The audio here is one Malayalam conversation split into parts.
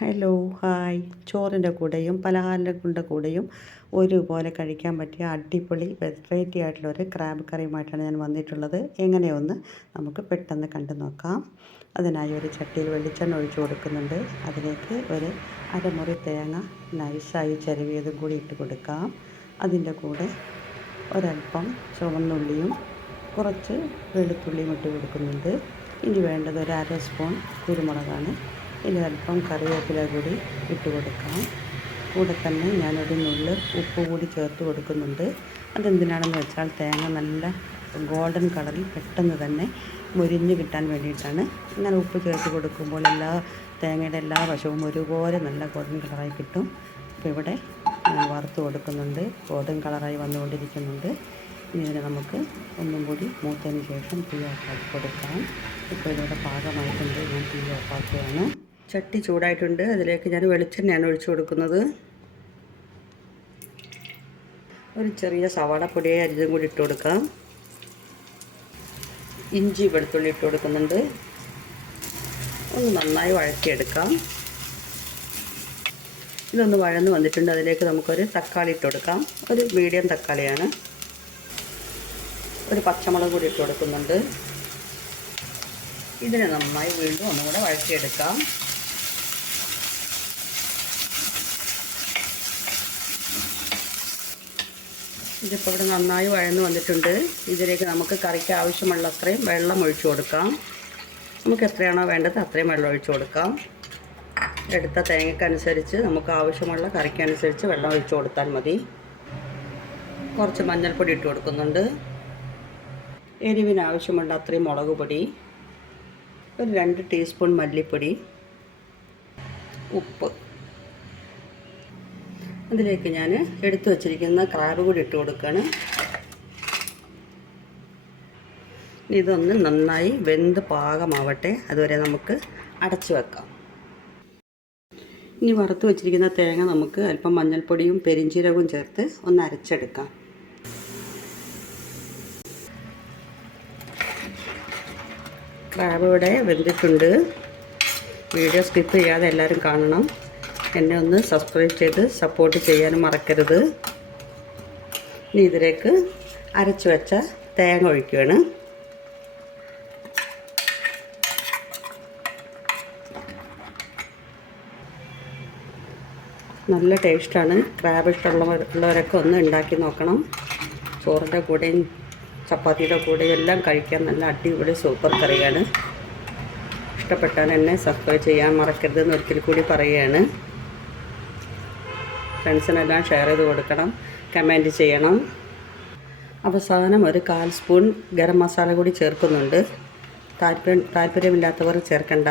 ഹലോ ഹായ് ചോറിന്റെ കൂടെയും പലഹാരങ്ങളുടെ കൂടെയും ഒരുപോലെ കഴിക്കാൻ പറ്റിയ അടിപൊളി വെറൈറ്റി ആയിട്ടുള്ള ഒരു ക്രാബ് കറിയുമായിട്ടാണ് ഞാൻ വന്നിട്ടുള്ളത്. എങ്ങനെയൊന്ന് നമുക്ക് പെട്ടെന്ന് കണ്ടു നോക്കാം. അതിനായി ഒരു ചട്ടിയിൽ വെളിച്ചെണ്ണ ഒഴിച്ചു കൊടുക്കുന്നുണ്ട്. അതിലേക്ക് ഒരു അരമുറി തേങ്ങ നൈസായി ചരുവിയതും കൂടി ഇട്ട് കൊടുക്കാം. അതിന്റെ കൂടെ ഒരൽപ്പം ചുവന്നുള്ളിയും കുറച്ച് വെളുത്തുള്ളിയും ഇട്ട് കൊടുക്കുന്നുണ്ട്. ഇനി വേണ്ടത് ഒരു അര സ്പൂൺ കുരുമുളകാണ്. ഇനി അല്പം കറിവേപ്പില കൂടി ഇട്ട് കൊടുക്കാം. കൂടെ തന്നെ ഞാനൊരു നുള്ള് ഉപ്പ് കൂടി ചേർത്ത് കൊടുക്കുന്നുണ്ട്. അതെന്തിനാണെന്ന് വെച്ചാൽ തേങ്ങ നല്ല ഗോൾഡൻ കളറിൽ പെട്ടെന്ന് തന്നെ മുരിഞ്ഞ് കിട്ടാൻ വേണ്ടിയിട്ടാണ്. ഇങ്ങനെ ഉപ്പ് ചേർത്ത് കൊടുക്കുമ്പോൾ എല്ലാ തേങ്ങയുടെ എല്ലാ വശവും ഒരുപോലെ നല്ല ഗോൾഡൻ കളറായി കിട്ടും. അപ്പോൾ ഇവിടെ വറുത്ത് കൊടുക്കുന്നുണ്ട്. ഗോൾഡൻ കളറായി വന്നുകൊണ്ടിരിക്കുന്നുണ്ട്. ഇതിനെ നമുക്ക് ഒന്നും കൂടി മൂത്തതിന് ശേഷം തീ ഓഫാക്കി കൊടുക്കാം. ഇപ്പോൾ ഇതിവിടെ പാകമായിട്ടുണ്ട്. ഞാൻ തീ ഓഫാക്കുകയാണ് ചട്ടി ചൂടായിട്ടുണ്ട്. അതിലേക്ക് ഞാൻ വെളിച്ചെണ്ണയാണ് ഒഴിച്ചു കൊടുക്കുന്നത്. ഒരു ചെറിയ സവാള പൊടിയെ അരിതും കൂടി ഇട്ട് കൊടുക്കാം. ഇഞ്ചി വെളുത്തുള്ളി ഇട്ട് കൊടുക്കുന്നുണ്ട്. ഒന്ന് നന്നായി വഴറ്റിയെടുക്കാം. ഇതൊന്ന് വഴന്ന് വന്നിട്ടുണ്ട്. അതിലേക്ക് നമുക്കൊരു തക്കാളി ഇട്ട് കൊടുക്കാം. ഒരു മീഡിയം തക്കാളിയാണ്. ഒരു പച്ചമുളക് കൂടി ഇട്ട് കൊടുക്കുന്നുണ്ട്. ഇതിനെ നന്നായി വീണ്ടും ഒന്നുകൂടെ വഴക്കിയെടുക്കാം ഇതിപ്പോൾ ഇവിടെ നന്നായി വഴന്ന് വന്നിട്ടുണ്ട്. ഇതിലേക്ക് നമുക്ക് കറിക്ക് ആവശ്യമുള്ള അത്രയും വെള്ളം ഒഴിച്ചു കൊടുക്കാം. നമുക്ക് എത്രയാണോ വേണ്ടത് അത്രയും വെള്ളം ഒഴിച്ചു കൊടുക്കാം. എടുത്ത തേങ്ങയ്ക്കനുസരിച്ച് നമുക്ക് ആവശ്യമുള്ള കറിക്കനുസരിച്ച് വെള്ളം ഒഴിച്ചു കൊടുത്താൽ മതി. കുറച്ച് മഞ്ഞൾപ്പൊടി ഇട്ട് കൊടുക്കുന്നുണ്ട്. എരിവിന് ആവശ്യമുള്ള അത്രയും മുളക് പൊടി ഒരു രണ്ട് ടീസ്പൂൺ മല്ലിപ്പൊടി ഉപ്പ്. അതിലേക്ക് ഞാൻ എടുത്തു വച്ചിരിക്കുന്ന ക്രാബ് കൂടി ഇട്ട് കൊടുക്കുകയാണ് ഇതൊന്ന് നന്നായി വെന്ത് പാകമാവട്ടെ. അതുവരെ നമുക്ക് അടച്ചു വെക്കാം. ഇനി വറുത്ത് വെച്ചിരിക്കുന്ന തേങ്ങ നമുക്ക് അല്പം മഞ്ഞൾപ്പൊടിയും പെരിഞ്ചീരകവും ചേർത്ത് ഒന്ന് അരച്ചെടുക്കാം. ക്രാബ് ഇവിടെ വെന്തിട്ടുണ്ട്. വീഡിയോ സ്കിപ്പ് ചെയ്യാതെ എല്ലാവരും കാണണം. എന്നെ ഒന്ന് സബ്സ്ക്രൈബ് ചെയ്ത് സപ്പോർട്ട് ചെയ്യാൻ മറക്കരുത്. ഇനി ഇതിലേക്ക് അരച്ചു വെച്ച തേങ്ങ ഒഴിക്കുകയാണ് നല്ല ടേസ്റ്റാണ് ക്രാബ് ഇഷ്ടമുള്ളവരൊക്കെ ഒന്ന് ഉണ്ടാക്കി നോക്കണം. ചോറിന്റെ കൂടെയും ചപ്പാത്തിയുടെ കൂടെയും എല്ലാം കഴിക്കാൻ നല്ല അടിപൊളി സൂപ്പർ കറിയാണ്. ഇഷ്ടപ്പെട്ടാൽ എന്നെ സബ്സ്ക്രൈബ് ചെയ്യാൻ മറക്കരുതെന്ന് ഒരിക്കൽ കൂടി പറയുകയാണ്. ഫ്രണ്ട്സിനെല്ലാം ഷെയർ ചെയ്ത് കൊടുക്കണം കമന്റ് ചെയ്യണം. അവസാനം ഒരു കാൽ സ്പൂൺ ഗരം മസാല കൂടി ചേർക്കുന്നുണ്ട്. താല്പര്യം താല്പര്യമില്ലാത്തവർ ചേർക്കണ്ട.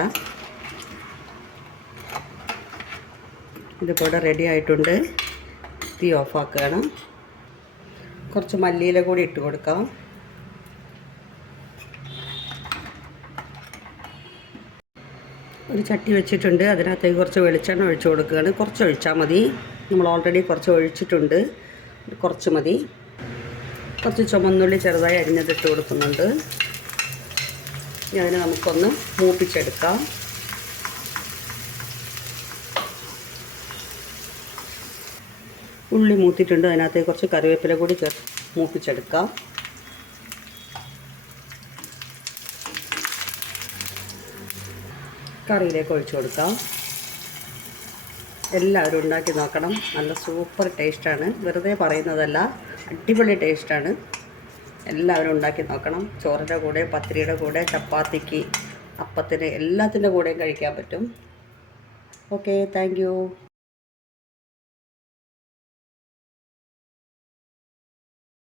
ഇതിപ്പോൾ റെഡി ആയിട്ടുണ്ട്. തീ ഓഫാക്കുകയാണ് കുറച്ച് മല്ലിയില കൂടി ഇട്ട് കൊടുക്കാം. ഒരു ചട്ടി വെച്ചിട്ടുണ്ട്. അതിനകത്തേക്ക് കുറച്ച് വെളിച്ചെണ്ണ ഒഴിച്ചു കൊടുക്കുകയാണ്. കുറച്ച് ഒഴിച്ചാൽ മതി. നമ്മൾ ഓൾറെഡി കുറച്ച് ഒഴിച്ചിട്ടുണ്ട്. കുറച്ച് മതി. കുറച്ച് ചുമന്നുള്ളി ചെറുതായി അരിഞ്ഞതിട്ട് കൊടുക്കുന്നുണ്ട്. ഇനി അതിനെ നമുക്കൊന്ന് മൂപ്പിച്ചെടുക്കാം. ഉള്ളി മൂത്തിട്ടുണ്ട്. അതിനകത്ത് കുറച്ച് കറിവേപ്പില കൂടി ചേർ മൂപ്പിച്ചെടുക്കാം. കറിയിലേക്ക് ഒഴിച്ചു കൊടുക്കാം. എല്ലാവരും ഉണ്ടാക്കി നോക്കണം. നല്ല സൂപ്പർ ടേസ്റ്റാണ്. വെറുതെ പറയുന്നതല്ല അടിപൊളി ടേസ്റ്റാണ്. എല്ലാവരും ഉണ്ടാക്കി നോക്കണം. ചോറിന്റെ കൂടെ പത്തിരിയുടെ കൂടെ ചപ്പാത്തിക്ക് അപ്പത്തിന് എല്ലാത്തിന്റെ കൂടെയും കഴിക്കാൻ പറ്റും. Okay thank